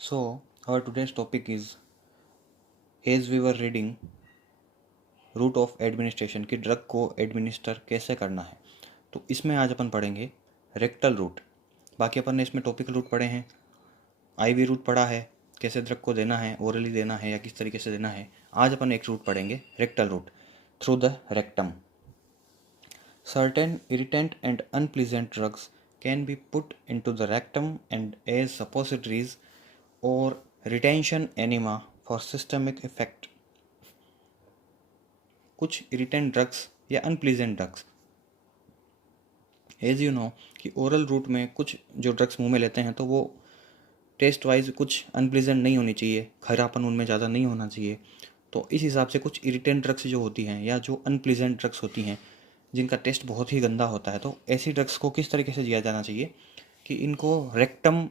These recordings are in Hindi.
So, our today's topic is, as we were reading, route of administration कि ड्रग को एडमिनिस्टर कैसे करना है। तो इसमें आज अपन पढ़ेंगे रेक्टल रूट। बाकी अपन ने इसमें टॉपिकल रूट पढ़े हैं, आईवी रूट पढ़ा है, कैसे ड्रग को देना है, ओरली देना है या किस तरीके से देना है। आज अपन एक रूट पढ़ेंगे, rectal route, through the rectum. Certain irritant and unpleasant drugs can be put into the rectum and as suppositories और retention enema for systemic effect. कुछ इरिटेंट ड्रग्स या unpleasant drugs, as you know कि ओरल रूट में कुछ जो ड्रग्स मुंह में लेते हैं तो वो टेस्ट वाइज कुछ अनप्लीजेंट नहीं होनी चाहिए, खरापन उनमें ज़्यादा नहीं होना चाहिए। तो इस हिसाब से कुछ इरिटेंट ड्रग्स जो होती हैं या जो अनप्लीजेंट ड्रग्स होती हैं जिनका टेस्ट बहुत ही गंदा होता है, तो ऐसी ड्रग्स को किस तरीके से दिया जाना चाहिए कि इनको रेक्टम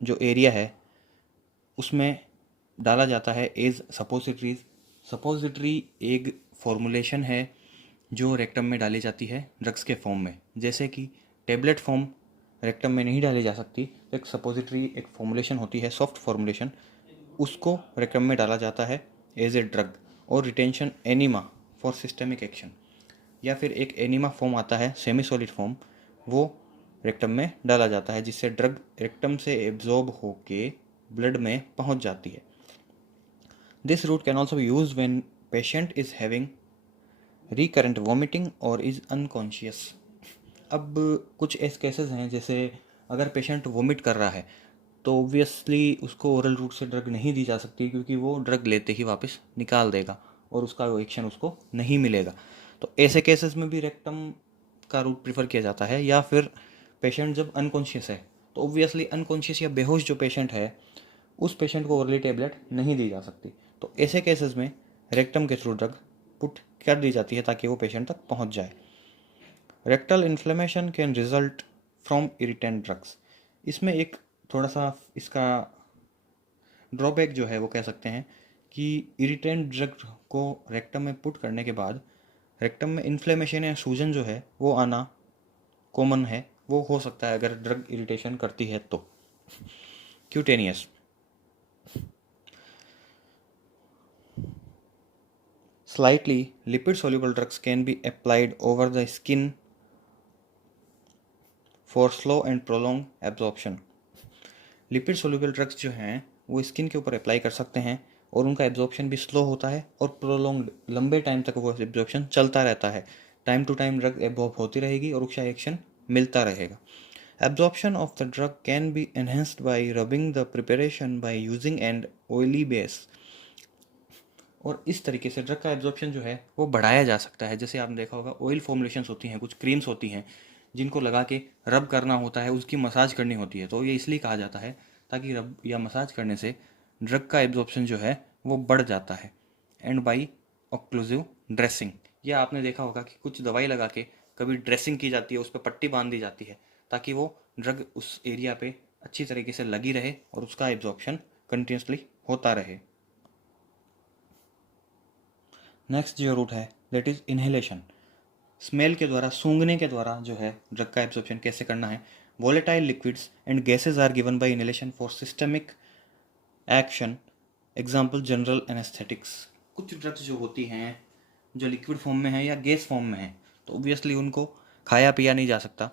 जो एरिया है उसमें डाला जाता है एज सपोजिटरीज। सपोजिटरी एक फॉर्मुलेशन है जो रेक्टम में डाली जाती है ड्रग्स के फॉर्म में। जैसे कि टेबलेट फॉर्म रेक्टम में नहीं डाली जा सकती, तो एक सपोजिटरी एक फॉर्मुलेशन होती है, सॉफ्ट फॉर्मुलेशन, उसको रेक्टम में डाला जाता है एज ए ड्रग। और retention enema for systemic action, या फिर एक एनिमा फॉर्म आता है सेमी सॉलिड फॉर्म, वो रेक्टम में डाला जाता है जिससे ड्रग रेक्टम से एब्जॉर्ब होके ब्लड में पहुंच जाती है। This route can also be use when patient is having recurrent vomiting और इज अनकॉन्शियस। अब कुछ ऐसे केसेस हैं जैसे अगर पेशेंट वॉमिट कर रहा है तो ऑब्वियसली उसको ओरल रूट से ड्रग नहीं दी जा सकती, क्योंकि वो ड्रग लेते ही वापस निकाल देगा और उसका एक्शन उसको नहीं मिलेगा। तो ऐसे केसेस में भी रेक्टम का रूट प्रीफर किया जाता है। या फिर पेशेंट जब अनकॉन्शियस है तो ऑब्वियसली अनकॉन्शियस या बेहोश जो पेशेंट है उस पेशेंट को ओरली टेबलेट नहीं दी जा सकती। तो ऐसे केसेस में रेक्टम के थ्रू ड्रग पुट कर दी जाती है ताकि वो पेशेंट तक पहुंच जाए। Rectal inflammation can result from irritant drugs. इसमें एक थोड़ा सा इसका ड्रॉबैक जो है वो कह सकते हैं कि इरिटेंट ड्रग को रेक्टम में पुट करने के बाद रेक्टम में इन्फ्लेमेशन या सूजन जो है वो आना कॉमन है, वो हो सकता है अगर ड्रग इरिटेशन करती है तो। Cutaneous, slightly lipid soluble drugs can be applied over the skin for slow and prolonged absorption. Lipid soluble drugs जो हैं वो स्किन के ऊपर अप्लाई कर सकते हैं और उनका एब्जॉर्प्शन भी स्लो होता है और प्रोलॉन्ग लंबे टाइम तक वो एब्जॉर्प्शन चलता रहता है। Time to time drug absorb होती रहेगी और उसका एक्शन मिलता रहेगा। Absorption of the drug can be enhanced by rubbing the preparation by using and oily base. और इस तरीके से ड्रग का एब्जॉर्प्शन जो है वो बढ़ाया जा सकता है। जैसे आपने देखा होगा ऑयल फॉर्मुलेशंस होती हैं, कुछ क्रीम्स होती हैं जिनको लगा के रब करना होता है, उसकी मसाज करनी होती है। तो ये इसलिए कहा जाता है ताकि रब या मसाज करने से ड्रग का एब्जॉर्प्शन जो है वो बढ़ जाता है। एंड बाई ऑक्लूसिव ड्रेसिंग, या आपने देखा होगा कि कुछ दवाई लगा के कभी ड्रेसिंग की जाती है, उस पर पट्टी बांध दी जाती है ताकि वो ड्रग उस एरिया पे अच्छी तरीके से लगी रहे और उसका एब्जॉर्प्शन कंटिन्यूसली होता रहे। नेक्स्ट जो रूट है दैट इज इनहेलेशन। स्मेल के द्वारा, सूंघने के द्वारा जो है ड्रग का एब्जॉर्प्शन कैसे करना है। Volatile liquids and gases are given by inhalation for systemic action. Example general anaesthetics. कुछ ड्रग्स जो होती हैं जो लिक्विड फॉर्म में है या गैस फॉर्म में है तो ऑब्वियसली उनको खाया पिया नहीं जा सकता,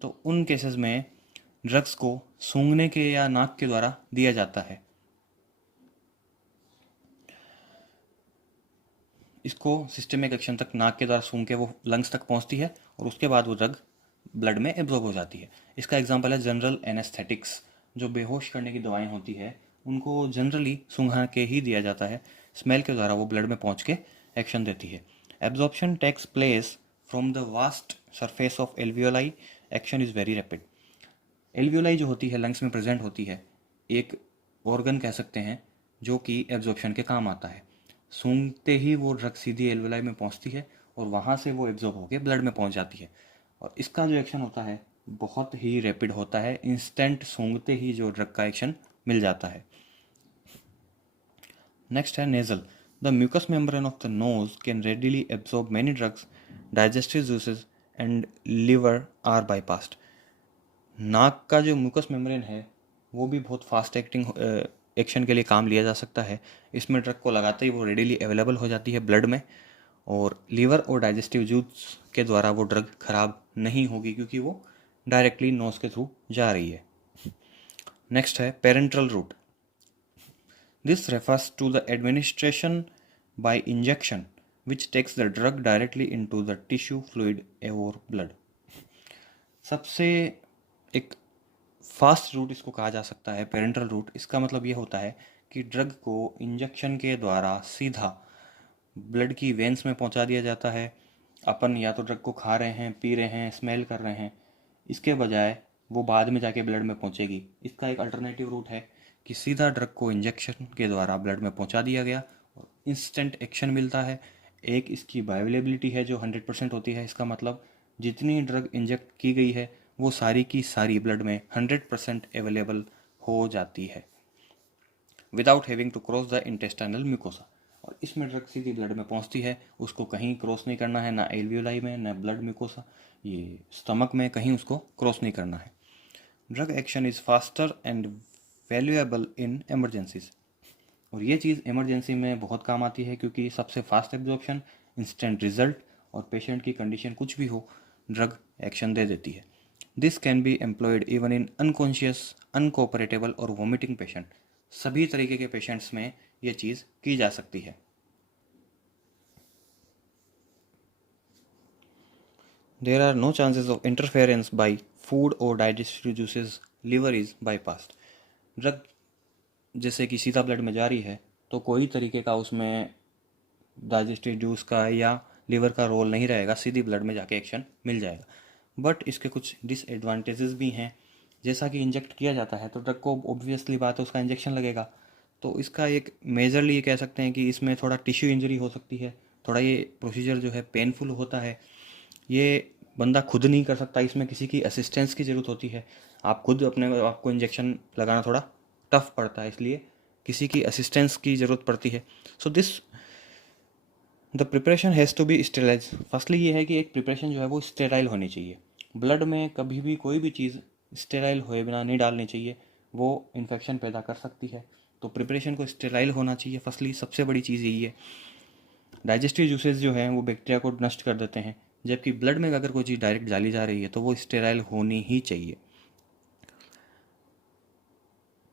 तो उन केसेस में ड्रग्स को सूंघने के या नाक के द्वारा दिया जाता है। इसको सिस्टमिक एक्शन तक नाक के द्वारा सूंघ के वो लंग्स तक पहुंचती है और उसके बाद वो ड्रग ब्लड में एब्जॉर्ब हो जाती है। इसका एग्जांपल है जनरल एनेस्थेटिक्स। जो बेहोश करने की दवाएं होती है उनको जनरली सूंघा के ही दिया जाता है, स्मेल के द्वारा वो ब्लड में पहुंच के एक्शन देती है। Absorption takes place from the vast surface of alveoli, action is very rapid. Alveoli जो होती है लंग्स में प्रेजेंट होती है, एक ऑर्गन कह सकते हैं जो कि एब्जॉर्प्शन के काम आता है। सूंघते ही वो ड्रग सीधी एल्वियोलाई में पहुंचती है और वहाँ से वो एब्जॉर्ब होकर ब्लड में पहुंच जाती है और इसका जो एक्शन होता है बहुत ही रैपिड होता है, इंस्टेंट सूंघते ही जो ड्रग का एक्शन मिल जाता है। नेक्स्ट है nasal. The mucous membrane of the nose can readily absorb many drugs, digestive juices and liver are bypassed. नाक का जो म्यूकस मेम्ब्रेन है वो भी बहुत फास्ट एक्टिंग एक्शन के लिए काम लिया जा सकता है। इसमें ड्रग को लगाते ही वो रेडीली अवेलेबल हो जाती है ब्लड में, और लीवर और डाइजेस्टिव जूस के द्वारा वो ड्रग खराब नहीं होगी, क्योंकि वो डायरेक्टली नोज के थ्रू जा रही है। नेक्स्ट है parenteral route. This refers to the administration by injection which takes the drug directly into the tissue fluid और ब्लड। सबसे एक फास्ट रूट इसको कहा जा सकता है पेरेंट्रल रूट। इसका मतलब ये होता है कि ड्रग को इंजेक्शन के द्वारा सीधा ब्लड की वेंस में पहुंचा दिया जाता है। अपन या तो ड्रग को खा रहे हैं, पी रहे हैं, स्मेल कर रहे हैं, इसके बजाय वो बाद में जाके ब्लड में पहुंचेगी। इसका एक अल्टरनेटिव रूट है कि सीधा ड्रग को इंजेक्शन के द्वारा ब्लड में पहुंचा दिया गया और इंस्टेंट एक्शन मिलता है। एक इसकी बायोअवेलेबिलिटी है जो 100% होती है। इसका मतलब जितनी ड्रग इंजेक्ट की गई है वो सारी की सारी ब्लड में 100% अवेलेबल हो जाती है without having to cross the intestinal mucosa. और इसमें ड्रग सीधी ब्लड में पहुंचती है, उसको कहीं क्रॉस नहीं करना है, ना एल्वियोलाई में, ना ब्लड म्यूकोसा, ये स्टमक में कहीं उसको क्रॉस नहीं करना है। Drug action is faster and valuable in emergencies. और ये चीज़ इमरजेंसी में बहुत काम आती है, क्योंकि सबसे फास्ट एब्जॉर्प्शन, इंस्टेंट रिजल्ट, और पेशेंट की कंडीशन कुछ भी हो ड्रग एक्शन दे देती है। This can be employed even in unconscious, uncooperatable और वॉमिटिंग पेशेंट। सभी तरीके के पेशेंट्स में ये चीज़ की जा सकती है। There are no chances of interference by food और digestive juices, liver is bypassed. Drug जैसे कि सीधा ब्लड में जा रही है तो कोई तरीके का उसमें डाइजेस्टिव जूस का या लिवर का रोल नहीं रहेगा, सीधी ब्लड में जाके एक्शन मिल जाएगा। बट इसके कुछ डिसएडवांटेजेस भी हैं। जैसा कि इंजेक्ट किया जाता है तो ड्रग को ऑब्वियसली बात है उसका इंजेक्शन लगेगा, तो इसका एक मेजरली ये कह सकते हैं कि इसमें थोड़ा टिश्यू इंजरी हो सकती है। थोड़ा ये प्रोसीजर जो है पेनफुल होता है। ये बंदा खुद नहीं कर सकता, इसमें किसी की असिस्टेंस की ज़रूरत होती है। आप खुद अपने आपको इंजेक्शन लगाना थोड़ा टफ पड़ता है, इसलिए किसी की असिस्टेंस की ज़रूरत पड़ती है। So this the preparation has to be sterilise. Firstly ये है कि एक प्रिपरेशन जो है वो स्टेराइल होनी चाहिए। ब्लड में कभी भी कोई भी चीज़ स्टेराइल हुए बिना नहीं डालनी चाहिए, वो इन्फेक्शन पैदा कर सकती है। तो प्रिपरेशन को स्टेराइल होना चाहिए। फर्स्टली सबसे बड़ी चीज़ यही है। डाइजेस्टिव जूसेस जो हैं वो बैक्टीरिया को नष्ट कर देते हैं, जबकि ब्लड में अगर कोई चीज़ डायरेक्ट डाली जा रही है तो वो स्टेराइल होनी ही चाहिए।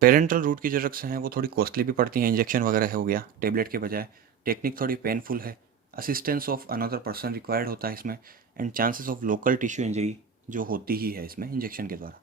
पेरेंट्रल रूट की जो ड्रग्स हैं वो थोड़ी कॉस्टली भी पड़ती हैं। इंजेक्शन वगैरह हो गया टेबलेट के बजाय। टेक्निक थोड़ी पेनफुल है। Assistance of another person required होता है इसमें, and chances of local tissue injury जो होती ही है इसमें इंजेक्शन के द्वारा।